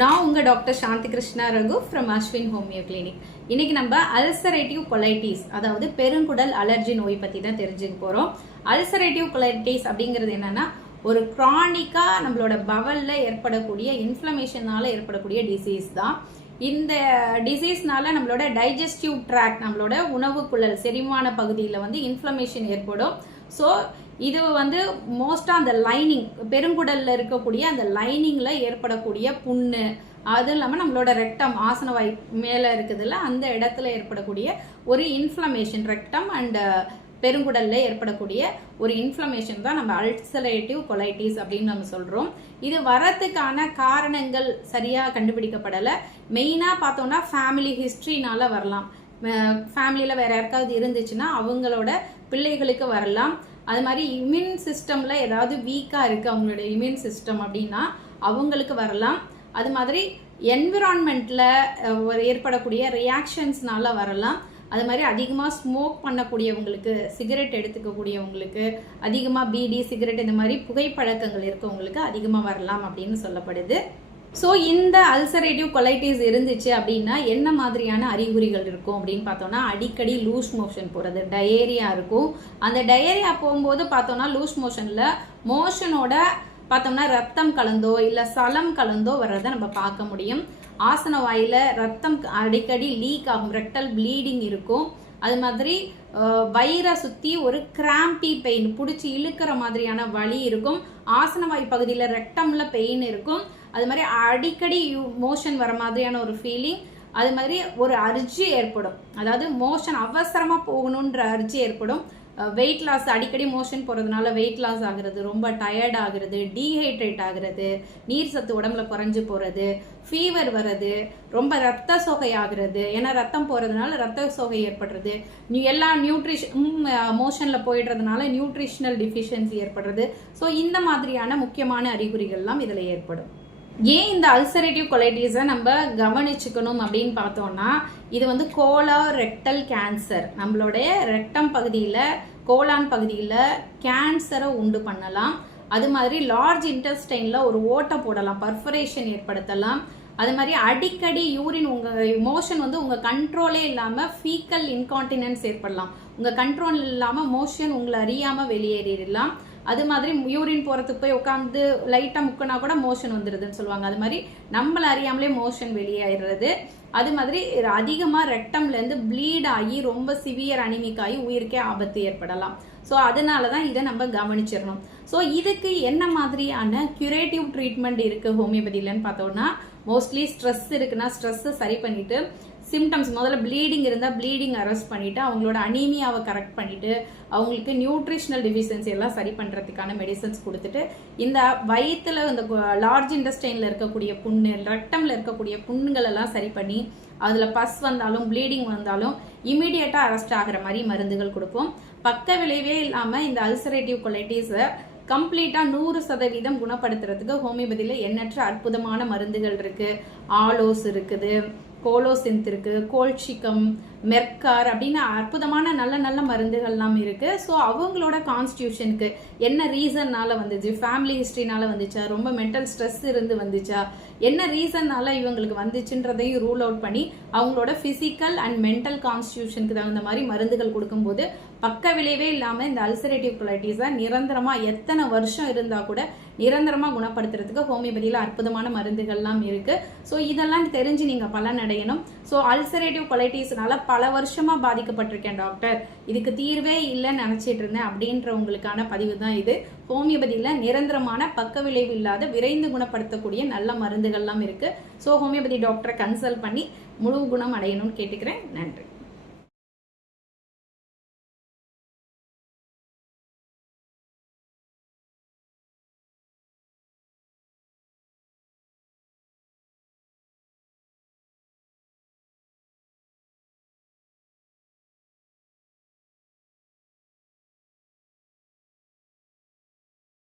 நான் உங்கள் doctor Shanthi Krishna Raghu from Ashwin homeo clinic. இன்னைக்கு நம்ம அல்சரேட்டிவ் கொலைட்டிஸ் அதாவது பெருங்குடல் அலர்ஜி நோய் பற்றி தான் தெரிஞ்சுக்க போகிறோம் அல்சரேட்டிவ் கொலைட்டிஸ் அப்படிங்கிறது என்னென்னா ஒரு க்ரானிக்காக நம்மளோட பவலில் ஏற்படக்கூடிய இன்ஃப்ளமேஷனால ஏற்படக்கூடிய டிசீஸ் தான். இந்த டிசீஸ்னால நம்மளோட டைஜஸ்டிவ் ட்ராக் நம்மளோட உணவு குழல் செரிமான பகுதியில் வந்து இன்ஃப்ளமேஷன் ஏற்படும். ஸோ இது வந்து மோஸ்ட்டாக அந்த லைனிங் பெருங்குடலில் இருக்கக்கூடிய அந்த லைனிங்கில் ஏற்படக்கூடிய புண்ணு. அதுவும் இல்லாமல் நம்மளோட ரெக்டம் ஆசன வாய் மேலே இருக்குதுல்ல அந்த இடத்துல ஏற்படக்கூடிய ஒரு இன்ஃப்ளமேஷன் ரெக்டம் அண்ட் பெருங்குடல்ல ஏற்படக்கூடிய ஒரு இன்ஃப்ளமேஷன் தான் நம்ம அல்சரேட்டிவ் கொலைட்டிஸ் அப்படின்னு நம்ம சொல்கிறோம் இது வரத்துக்கான காரணங்கள் சரியாக கண்டுபிடிக்கப்படலை. மெயினாக பார்த்தோம்னா ஃபேமிலி ஹிஸ்ட்ரினால வரலாம். ஃபேமிலியில் வேற யாருக்காவது இருந்துச்சுன்னா அவங்களோட பிள்ளைகளுக்கு வரலாம். அது மாதிரி இம்யூன் சிஸ்டமில் ஏதாவது வீக்காக இருக்குது அவங்களுடைய இம்யூன் சிஸ்டம் அப்படின்னா அவங்களுக்கு வரலாம். அது மாதிரி என்விரான்மெண்ட்டில் ஏற்படக்கூடிய ரியாக்ஷன்ஸ்னால வரலாம். அது மாதிரி அதிகமாக ஸ்மோக் பண்ணக்கூடியவங்களுக்கு சிகரெட் எடுத்துக்கக்கூடியவங்களுக்கு அதிகமாக பீடி சிகரெட் இந்த மாதிரி புகைப்பழக்கங்கள் இருக்கவங்களுக்கு அதிகமாக வரலாம் அப்படின்னு சொல்லப்படுது. ஸோ இந்த அல்சரேட்டிவ் கொலைட்டிஸ் இருந்துச்சு அப்படின்னா என்ன மாதிரியான அறிகுறிகள் இருக்கும் அப்படின்னு பார்த்தோம்னா அடிக்கடி லூஸ் மோஷன் போகிறது டயேரியா இருக்கும். அந்த டயேரியா போகும்போது பார்த்தோம்னா லூஸ் மோஷனில் மோஷனோட பார்த்தோம்னா ரத்தம் கலந்தோ இல்லை சலம் கலந்தோ வர்றதை நம்ம பார்க்க முடியும். ஆசன வாயில் ரத்தம் அடிக்கடி லீக் ஆகும் ரெக்டல் ப்ளீடிங் இருக்கும். அது மாதிரி வயிறை சுற்றி ஒரு கிராம்பி பெயின் பிடிச்சி இழுக்கிற மாதிரியான வலி இருக்கும். ஆசனவாய் பகுதியில் ரெக்டமில் பெயின் இருக்கும். அது மாதிரி அடிக்கடி மோஷன் வர மாதிரியான ஒரு ஃபீலிங் அது மாதிரி ஒரு அர்ஜி ஏற்படும். அதாவது மோஷன் அவசரமாக போகணுன்ற அர்ஜி ஏற்படும். வெயிட் லாஸ் அடிக்கடி மோஷன் போகிறதுனால வெயிட் லாஸ் ஆகுறது ரொம்ப டயர்ட் ஆகுறது டீஹைட்ரேட் ஆகுறது நீர் சத்து உடம்புல குறைஞ்சு போகிறது ஃபீவர் வர்றது ரொம்ப ரத்த சோகை ஆகுறது. ஏன்னா ரத்தம் போகிறதுனால ரத்த சோகை ஏற்படுறது. எல்லா நியூட்ரிஷன் மோஷனில் போயிடுறதுனால நியூட்ரிஷனல் டிஃபிஷியன்சி ஏற்படுறது. ஸோ இந்த மாதிரியான முக்கியமான அறிகுறிகள்லாம் இதில் ஏற்படும். ஏன் இந்த அல்சரேட்டிவ் கொலைட்டிஸை நம்ம கவனிச்சுக்கணும் அப்படின்னு பார்த்தோம்னா இது வந்து கோலா ரெக்டல் கேன்சர். நம்மளுடைய ரெக்டம் பகுதியில் கோலான் பகுதியில் கேன்சரை உண்டு பண்ணலாம். அது மாதிரி லார்ஜ் இன்டெஸ்டைனில் ஒரு ஓட்டை போடலாம் பர்ஃபரேஷன் ஏற்படுத்தலாம். அது மாதிரி அடிக்கடி யூரின் உங்கள் மோஷன் வந்து உங்கள் கண்ட்ரோலே இல்லாமல் ஃபீக்கல் இன்கான்டினன்ஸ் ஏற்படலாம். உங்கள் கண்ட்ரோல் இல்லாமல் மோஷன் உங்களை அறியாமல் வெளியேறிடலாம். அது மாதிரி யூரின் போகிறதுக்கு போய் உட்காந்து லைட்டாக முக்கினா கூட மோஷன் வந்துடுதுன்னு சொல்லுவாங்க. அது மாதிரி நம்மளை அறியாமலே மோஷன் வெளியாயிடுறது. அது மாதிரி அதிகமாக ரெக்டம்லேருந்து ப்ளீட் ஆகி ரொம்ப சிவியர் அனிமிக் ஆகி உயிருக்கே ஆபத்து ஏற்படலாம். ஸோ அதனால தான் இதை நம்ம கவனிச்சிடணும். ஸோ இதுக்கு என்ன மாதிரியான கியூரேட்டிவ் ட்ரீட்மெண்ட் இருக்குது ஹோமியோபதியிலன்னு பார்த்தோம்னா மோஸ்ட்லி ஸ்ட்ரெஸ் இருக்குன்னா ஸ்ட்ரெஸ்ஸை சரி பண்ணிவிட்டு சிம்டம்ஸ் முதல்ல ப்ளீடிங் இருந்தால் ப்ளீடிங் அரெஸ்ட் பண்ணிவிட்டு அவங்களோட அனீமியாவை கரெக்ட் பண்ணிவிட்டு அவங்களுக்கு நியூட்ரிஷனல் டிஃபிஷியன்சி எல்லாம் சரி பண்ணுறதுக்கான மெடிசன்ஸ் கொடுத்துட்டு இந்த வயிற்றில் இந்த லார்ஜ் இண்டஸ்டைனில் இருக்கக்கூடிய புண்ணு ரெக்டமில் இருக்கக்கூடிய புண்ணுகள் எல்லாம் சரி பண்ணி அதில் பஸ் வந்தாலும் ப்ளீடிங் வந்தாலும் இமீடியட்டாக அரெஸ்ட் ஆகிற மாதிரி மருந்துகள் கொடுப்போம். பக்க விளைவே இல்லாமல் இந்த அல்சரேட்டிவ் குவாலிட்டிஸை கம்ப்ளீட்டாக நூறு சதவீதம் குணப்படுத்துறதுக்கு ஹோமியோபதியில் எண்ணற்ற அற்புதமான மருந்துகள் இருக்குது ஆலோஸ் இருக்குது. கோலோசிந்த் இருக்குது கோல்சிக்கம் மெர்கார் அப்படின்னு அற்புதமான நல்ல நல்ல மருந்துகள்லாம் இருக்கு. ஸோ அவங்களோட கான்ஸ்டியூஷனுக்கு என்ன ரீசன்னால வந்துச்சு? ஃபேமிலி ஹிஸ்ட்ரினால வந்துச்சா? ரொம்ப மென்டல் ஸ்ட்ரெஸ் இருந்து வந்துச்சா? என்ன ரீசன்னால இவங்களுக்கு வந்துச்சுன்றதையும் ரூல் அவுட் பண்ணி அவங்களோட ஃபிசிக்கல் அண்ட் மென்டல் கான்ஸ்டியூஷனுக்கு தகுந்த மாதிரி மருந்துகள் கொடுக்கும்போது பக்க விளைவே இல்லாமல் இந்த அல்சரேட்டிவ் குவாலிட்டிஸை நிரந்தரமாக எத்தனை வருஷம் இருந்தால் கூட நிரந்தரமாக குணப்படுத்துறதுக்கு ஹோமியோபதியில் அற்புதமான மருந்துகள்லாம் இருக்குது ஸோ இதெல்லாம் தெரிஞ்சு நீங்கள் பலன் அடையணும் ஸோ அல்சரேட்டிவ் குவாலிட்டிஸ்னால பல வருஷமாக பாதிக்கப்பட்டிருக்கேன் டாக்டர். இதுக்கு தீர்வே இல்லைன்னு நினச்சிட்டு இருந்தேன். அப்படின்றவங்களுக்கான பதிவு தான் இது. ஹோமியோபதியில் நிரந்தரமான பக்க விளைவு இல்லாத விரைந்து குணப்படுத்தக்கூடிய நல்ல மருந்துகள்லாம் இருக்குது ஸோ ஹோமியோபதி டாக்டரை கன்சல்ட் பண்ணி முழு குணம் அடையணும்னு கேட்டுக்கிறேன். நன்றி.